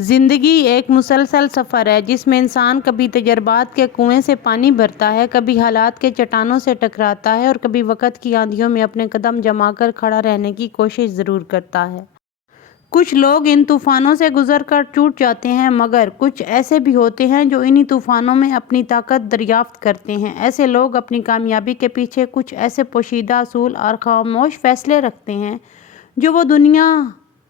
زندگی ایک مسلسل سفر ہے جس میں انسان کبھی تجربات کے کنویں سے پانی بھرتا ہے، کبھی حالات کے چٹانوں سے ٹکراتا ہے اور کبھی وقت کی آندھیوں میں اپنے قدم جما کر کھڑا رہنے کی کوشش ضرور کرتا ہے۔ کچھ لوگ ان طوفانوں سے گزر کر ٹوٹ جاتے ہیں، مگر کچھ ایسے بھی ہوتے ہیں جو انہی طوفانوں میں اپنی طاقت دریافت کرتے ہیں۔ ایسے لوگ اپنی کامیابی کے پیچھے کچھ ایسے پوشیدہ اصول اور خاموش فیصلے رکھتے ہیں جو وہ دنیا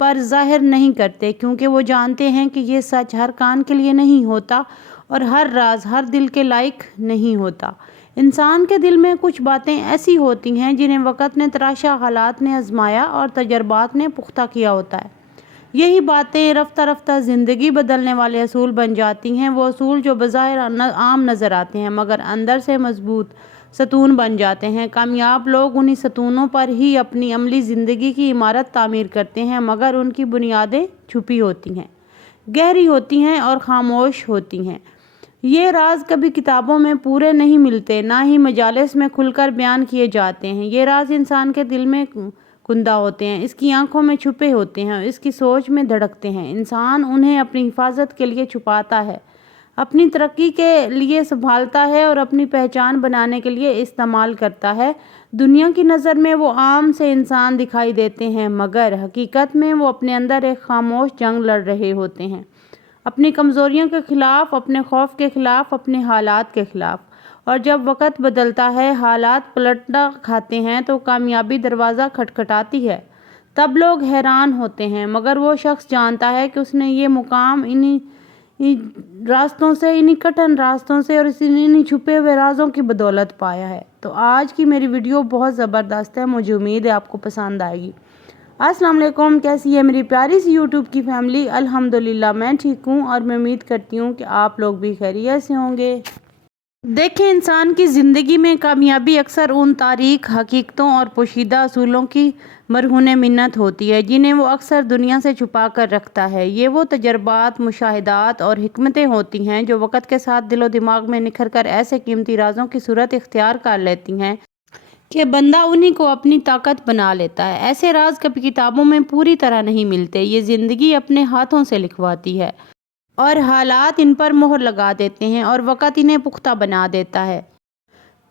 پر ظاہر نہیں کرتے، کیونکہ وہ جانتے ہیں کہ یہ سچ ہر کان کے لیے نہیں ہوتا اور ہر راز ہر دل کے لائق نہیں ہوتا۔ انسان کے دل میں کچھ باتیں ایسی ہوتی ہیں جنہیں وقت نے تراشا، حالات نے آزمایا اور تجربات نے پختہ کیا ہوتا ہے۔ یہی باتیں رفتہ رفتہ زندگی بدلنے والے اصول بن جاتی ہیں، وہ اصول جو بظاہر عام نظر آتے ہیں مگر اندر سے مضبوط ستون بن جاتے ہیں۔ کامیاب لوگ انہی ستونوں پر ہی اپنی عملی زندگی کی عمارت تعمیر کرتے ہیں، مگر ان کی بنیادیں چھپی ہوتی ہیں، گہری ہوتی ہیں اور خاموش ہوتی ہیں۔ یہ راز کبھی کتابوں میں پورے نہیں ملتے، نہ ہی مجالس میں کھل کر بیان کیے جاتے ہیں۔ یہ راز انسان کے دل میں کندہ ہوتے ہیں، اس کی آنکھوں میں چھپے ہوتے ہیں اور اس کی سوچ میں دھڑکتے ہیں۔ انسان انہیں اپنی حفاظت کے لیے چھپاتا ہے، اپنی ترقی کے لیے سنبھالتا ہے اور اپنی پہچان بنانے کے لیے استعمال کرتا ہے۔ دنیا کی نظر میں وہ عام سے انسان دکھائی دیتے ہیں، مگر حقیقت میں وہ اپنے اندر ایک خاموش جنگ لڑ رہے ہوتے ہیں، اپنی کمزوریوں کے خلاف، اپنے خوف کے خلاف، اپنے حالات کے خلاف۔ اور جب وقت بدلتا ہے، حالات پلٹنا کھاتے ہیں تو کامیابی دروازہ کھٹکھٹاتی ہے، تب لوگ حیران ہوتے ہیں، مگر وہ شخص جانتا ہے کہ اس نے یہ مقام انہی راستوں سے، انہی کٹھن راستوں سے اور انہی چھپے ہوئے رازوں کی بدولت پایا ہے۔ تو آج کی میری ویڈیو بہت زبردست ہے، مجھے امید ہے آپ کو پسند آئے گی۔ السلام علیکم، کیسی ہے میری پیاری سی یوٹیوب کی فیملی؟ الحمدللہ میں ٹھیک ہوں اور میں امید کرتی ہوں کہ آپ لوگ بھی خیریت سے ہوں گے۔ دیکھیں، انسان کی زندگی میں کامیابی اکثر ان تاریک حقیقتوں اور پوشیدہ اصولوں کی مرہون منت ہوتی ہے جنہیں وہ اکثر دنیا سے چھپا کر رکھتا ہے۔ یہ وہ تجربات، مشاہدات اور حکمتیں ہوتی ہیں جو وقت کے ساتھ دل و دماغ میں نکھر کر ایسے قیمتی رازوں کی صورت اختیار کر لیتی ہیں کہ بندہ انہی کو اپنی طاقت بنا لیتا ہے۔ ایسے راز کبھی کتابوں میں پوری طرح نہیں ملتے، یہ زندگی اپنے ہاتھوں سے لکھواتی ہے اور حالات ان پر مہر لگا دیتے ہیں اور وقت انہیں پختہ بنا دیتا ہے۔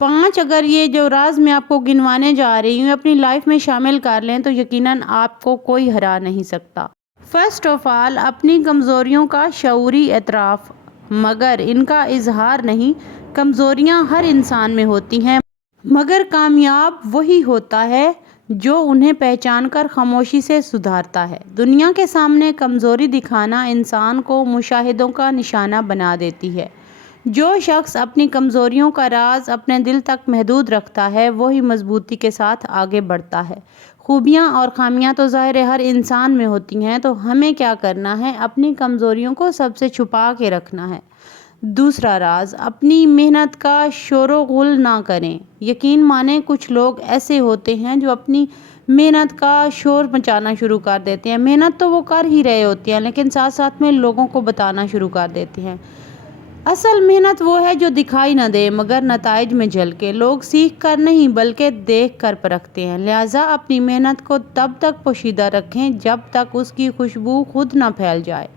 5 اگر یہ جو راز میں آپ کو گنوانے جا رہی ہوں اپنی لائف میں شامل کر لیں تو یقیناً آپ کو کوئی ہرا نہیں سکتا۔ فرسٹ آف آل، اپنی کمزوریوں کا شعوری اعتراف، مگر ان کا اظہار نہیں۔ کمزوریاں ہر انسان میں ہوتی ہیں، مگر کامیاب وہی ہوتا ہے جو انہیں پہچان کر خاموشی سے سدھارتا ہے۔ دنیا کے سامنے کمزوری دکھانا انسان کو مشاہدوں کا نشانہ بنا دیتی ہے۔ جو شخص اپنی کمزوریوں کا راز اپنے دل تک محدود رکھتا ہے وہی مضبوطی کے ساتھ آگے بڑھتا ہے۔ خوبیاں اور خامیاں تو ظاہر ہر انسان میں ہوتی ہیں، تو ہمیں کیا کرنا ہے؟ اپنی کمزوریوں کو سب سے چھپا کے رکھنا ہے۔ دوسرا راز، اپنی محنت کا شور و غل نہ کریں۔ یقین مانیں، کچھ لوگ ایسے ہوتے ہیں جو اپنی محنت کا شور مچانا شروع کر دیتے ہیں۔ محنت تو وہ کر ہی رہے ہوتے ہیں لیکن ساتھ ساتھ میں لوگوں کو بتانا شروع کر دیتے ہیں۔ اصل محنت وہ ہے جو دکھائی نہ دے مگر نتائج میں جھلکے۔ لوگ سیکھ کر نہیں بلکہ دیکھ کر پرکھتے ہیں، لہٰذا اپنی محنت کو تب تک پوشیدہ رکھیں جب تک اس کی خوشبو خود نہ پھیل جائے۔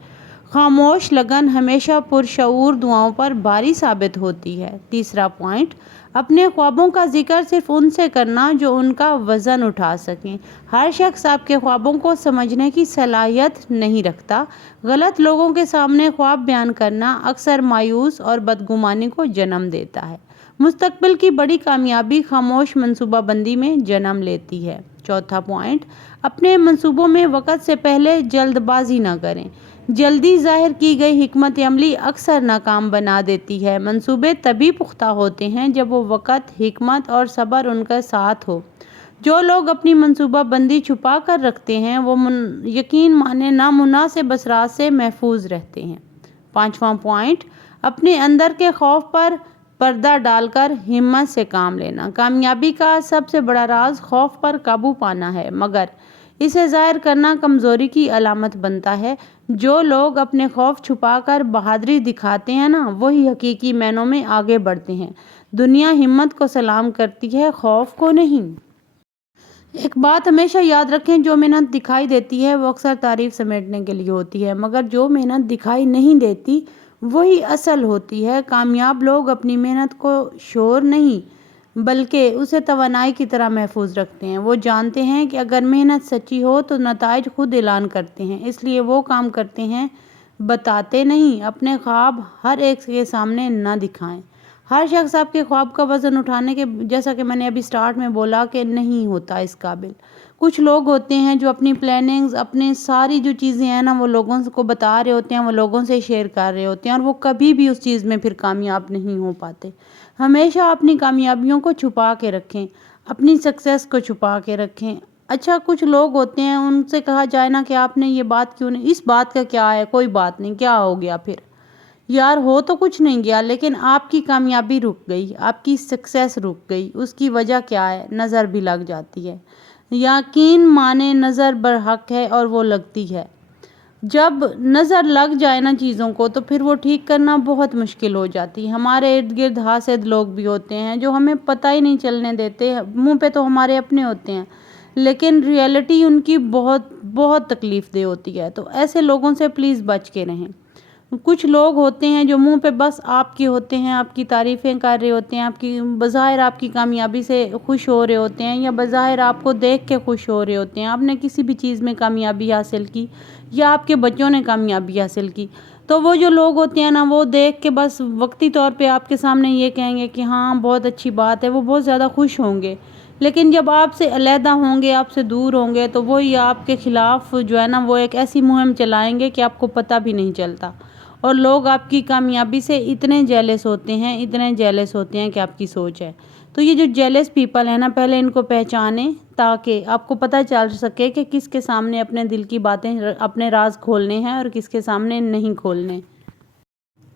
خاموش لگن ہمیشہ پرشعور دعاؤں پر بھاری ثابت ہوتی ہے۔ تیسرا پوائنٹ، اپنے خوابوں کا ذکر صرف ان سے کرنا جو ان کا وزن اٹھا سکیں۔ ہر شخص آپ کے خوابوں کو سمجھنے کی صلاحیت نہیں رکھتا۔ غلط لوگوں کے سامنے خواب بیان کرنا اکثر مایوس اور بدگمانی کو جنم دیتا ہے۔ مستقبل کی بڑی کامیابی خاموش منصوبہ بندی میں جنم لیتی ہے۔ چوتھا پوائنٹ، اپنے منصوبوں میں وقت سے پہلے جلد بازی نہ کریں۔ جلدی ظاہر کی گئی حکمت عملی اکثر ناکام بنا دیتی ہے۔ منصوبے تبھی پختہ ہوتے ہیں جب وہ وقت، حکمت اور صبر ان کے ساتھ ہو۔ جو لوگ اپنی منصوبہ بندی چھپا کر رکھتے ہیں وہ یقین مانیں نامناسب اثرات سے محفوظ رہتے ہیں۔ پانچواں پوائنٹ، اپنے اندر کے خوف پر پردہ ڈال کر ہمت سے کام لینا۔ کامیابی کا سب سے بڑا راز خوف پر قابو پانا ہے، مگر اسے ظاہر کرنا کمزوری کی علامت بنتا ہے۔ جو لوگ اپنے خوف چھپا کر بہادری دکھاتے ہیں وہی حقیقی معنوں میں آگے بڑھتے ہیں۔ دنیا ہمت کو سلام کرتی ہے، خوف کو نہیں۔ ایک بات ہمیشہ یاد رکھیں، جو محنت دکھائی دیتی ہے وہ اکثر تعریف سمیٹنے کے لیے ہوتی ہے، مگر جو محنت دکھائی نہیں دیتی وہی اصل ہوتی ہے۔ کامیاب لوگ اپنی محنت کو شور نہیں بلکہ اسے توانائی کی طرح محفوظ رکھتے ہیں۔ وہ جانتے ہیں کہ اگر محنت سچی ہو تو نتائج خود اعلان کرتے ہیں، اس لیے وہ کام کرتے ہیں، بتاتے نہیں۔ اپنے خواب ہر ایک کے سامنے نہ دکھائیں۔ ہر شخص آپ کے خواب کا وزن اٹھانے کے، جیسا کہ میں نے ابھی سٹارٹ میں بولا، کہ نہیں ہوتا اس قابل۔ کچھ لوگ ہوتے ہیں جو اپنی پلاننگز، اپنے ساری جو چیزیں ہیں نا، وہ لوگوں کو بتا رہے ہوتے ہیں، وہ لوگوں سے شیئر کر رہے ہوتے ہیں، اور وہ کبھی بھی اس چیز میں پھر کامیاب نہیں ہو پاتے۔ ہمیشہ اپنی کامیابیوں کو چھپا کے رکھیں، اپنی سکسیس کو چھپا کے رکھیں۔ اچھا، کچھ لوگ ہوتے ہیں، ان سے کہا جائے نا کہ آپ نے یہ بات کیوں نہیں، اس بات کا کیا ہے، کوئی بات نہیں، کیا ہو گیا پھر؟ یار، ہو تو کچھ نہیں گیا، لیکن آپ کی کامیابی رک گئی، آپ کی سکسیس رک گئی۔ اس کی وجہ کیا ہے؟ نظر بھی لگ جاتی ہے۔ یقین مانے، نظر برحق ہے اور وہ لگتی ہے۔ جب نظر لگ جائے نا چیزوں کو، تو پھر وہ ٹھیک کرنا بہت مشکل ہو جاتی ہے۔ ہمارے ارد گرد حاسد لوگ بھی ہوتے ہیں جو ہمیں پتہ ہی نہیں چلنے دیتے، منہ پہ تو ہمارے اپنے ہوتے ہیں، لیکن ریئلٹی ان کی بہت بہت تکلیف دہ ہوتی ہے۔ تو ایسے لوگوں سے پلیز بچ کے رہیں۔ کچھ لوگ ہوتے ہیں جو منہ پہ بس آپ کے ہوتے ہیں، آپ کی تعریفیں کر رہے ہوتے ہیں، آپ کی بظاہر آپ کی کامیابی سے خوش ہو رہے ہوتے ہیں، یا بظاہر آپ کو دیکھ کے خوش ہو رہے ہوتے ہیں۔ آپ نے کسی بھی چیز میں کامیابی حاصل کی یا آپ کے بچوں نے کامیابی حاصل کی، تو وہ جو لوگ ہوتے ہیں نا، وہ دیکھ کے بس وقتی طور پہ آپ کے سامنے یہ کہیں گے کہ ہاں بہت اچھی بات ہے، وہ بہت زیادہ خوش ہوں گے، لیکن جب آپ سے علیحدہ ہوں گے، آپ سے دور ہوں گے، تو وہی آپ کے خلاف جو ہے نا، وہ ایک ایسی مہم چلائیں گے کہ آپ کو پتہ بھی نہیں چلتا۔ اور لوگ آپ کی کامیابی سے اتنے جیلس ہوتے ہیں، اتنے جیلس ہوتے ہیں کہ آپ کی سوچ ہے۔ تو یہ جو جیلس پیپل ہے نا، پہلے ان کو پہچانیں تاکہ آپ کو پتہ چل سکے کہ کس کے سامنے اپنے دل کی باتیں، اپنے راز کھولنے ہیں اور کس کے سامنے نہیں کھولنے۔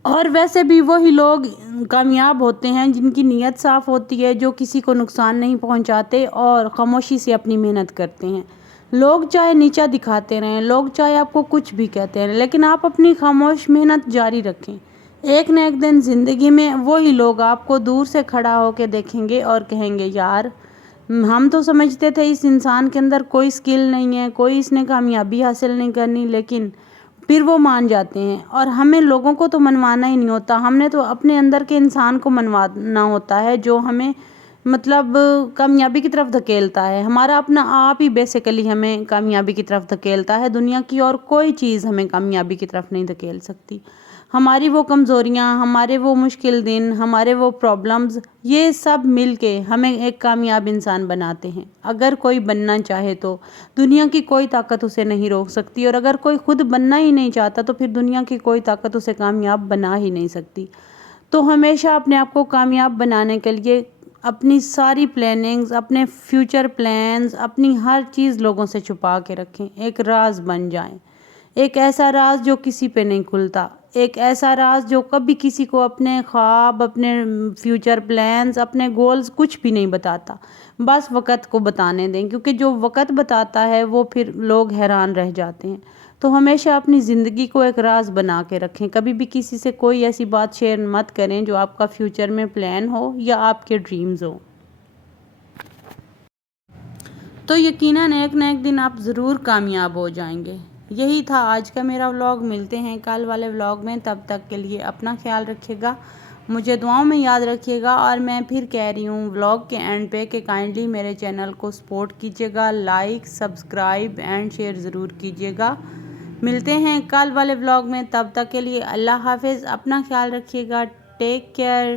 اور ویسے بھی وہی لوگ کامیاب ہوتے ہیں جن کی نیت صاف ہوتی ہے، جو کسی کو نقصان نہیں پہنچاتے اور خاموشی سے اپنی محنت کرتے ہیں۔ لوگ چاہے نیچا دکھاتے رہیں، لوگ چاہے آپ کو کچھ بھی کہتے رہیں، لیکن آپ اپنی خاموش محنت جاری رکھیں۔ ایک نہ ایک دن زندگی میں وہی لوگ آپ کو دور سے کھڑا ہو کے دیکھیں گے اور کہیں گے، یار ہم تو سمجھتے تھے اس انسان کے اندر کوئی سکل نہیں ہے، کوئی اس نے کامیابی حاصل نہیں کرنی، لیکن پھر وہ مان جاتے ہیں۔ اور ہمیں لوگوں کو تو منوانا ہی نہیں ہوتا، ہم نے تو اپنے اندر کے انسان کو منوانا ہوتا ہے، جو ہمیں مطلب کامیابی کی طرف دھکیلتا ہے۔ ہمارا اپنا آپ ہی بیسیکلی ہمیں کامیابی کی طرف دھکیلتا ہے، دنیا کی اور کوئی چیز ہمیں کامیابی کی طرف نہیں دھکیل سکتی۔ ہماری وہ کمزوریاں، ہمارے وہ مشکل دن، ہمارے وہ پرابلمز، یہ سب مل کے ہمیں ایک کامیاب انسان بناتے ہیں۔ اگر کوئی بننا چاہے تو دنیا کی کوئی طاقت اسے نہیں روک سکتی، اور اگر کوئی خود بننا ہی نہیں چاہتا تو پھر دنیا کی کوئی طاقت اسے کامیاب بنا ہی نہیں سکتی۔ تو ہمیشہ اپنے آپ کو کامیاب بنانے کے لیے اپنی ساری پلاننگز، اپنے فیوچر پلانز، اپنی ہر چیز لوگوں سے چھپا کے رکھیں، ایک راز بن جائیں۔ ایک ایسا راز جو کسی پہ نہیں کھلتا، ایک ایسا راز جو کبھی کسی کو اپنے خواب، اپنے فیوچر پلانز، اپنے گولز کچھ بھی نہیں بتاتا۔ بس وقت کو بتانے دیں، کیونکہ جو وقت بتاتا ہے وہ پھر لوگ حیران رہ جاتے ہیں۔ تو ہمیشہ اپنی زندگی کو ایک راز بنا کے رکھیں، کبھی بھی کسی سے کوئی ایسی بات شیئر مت کریں جو آپ کا فیوچر میں پلان ہو یا آپ کے ڈریمز ہو۔ تو یقیناً ایک نہ ایک دن آپ ضرور کامیاب ہو جائیں گے۔ یہی تھا آج کا میرا ولاگ، ملتے ہیں کل والے ولاگ میں، تب تک کے لیے اپنا خیال رکھیے گا، مجھے دعاؤں میں یاد رکھیے گا، اور میں پھر کہہ رہی ہوں ولاگ کے اینڈ پہ کہ کائنڈلی میرے چینل کو سپورٹ کیجیے گا، لائک، سبسکرائب اینڈ شیئر ضرور کیجیے گا۔ ملتے ہیں کل والے ولاگ میں، تب تک کے لیے اللہ حافظ، اپنا خیال رکھیے گا، ٹیک کیئر۔